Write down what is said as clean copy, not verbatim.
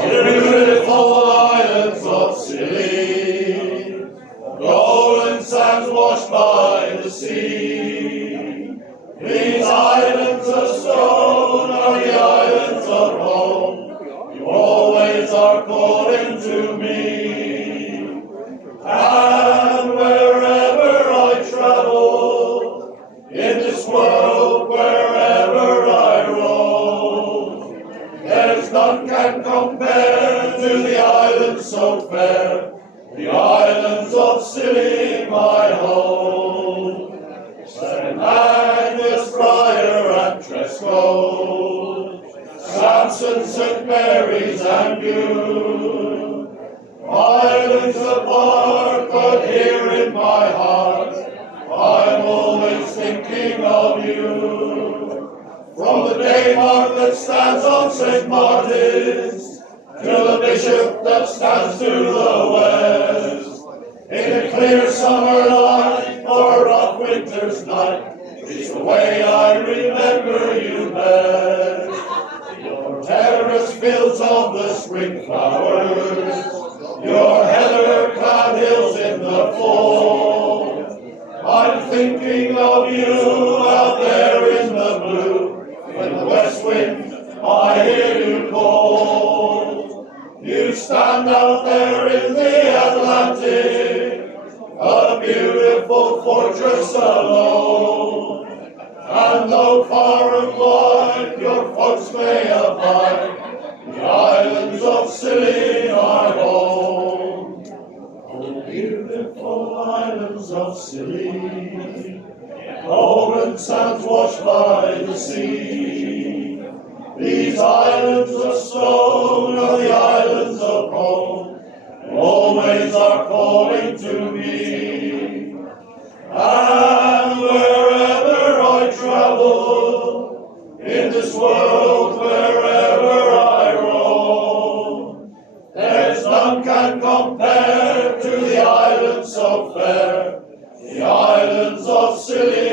Beautiful islands of Scilly, golden sands washed by the sea. These islands of stone are the islands of home. You always are calling to me. And wherever I travel, in this world, wherever I roam, there's none can compare to the islands so fair, the islands of Scilly, my home. St. Agnes, Briar, and Tresco, Sampson, St. Mary's, and Bute, islands apart, but here in my heart, I'm always thinking of you. From the Dame that stands on St. Martin's, to the bishop that stands to the west, in a clear summer night or a rough winter's night, it's the way I remember you best. Your terrace fields of the spring flowers, your heather-clad hills in the fall, I'm thinking of you out there in the blue, when the west wind, I hear you call. You stand out there in the Atlantic, a beautiful fortress alone. And though far and wide your folks may abide, the islands of Scilly are home. Oh, beautiful islands of Scilly, golden sands washed by the sea. These islands of stone are the islands of home, always are calling to me. And wherever I travel, in this world, wherever I roam, there's none can compare to the islands so fair, the islands of Scilly.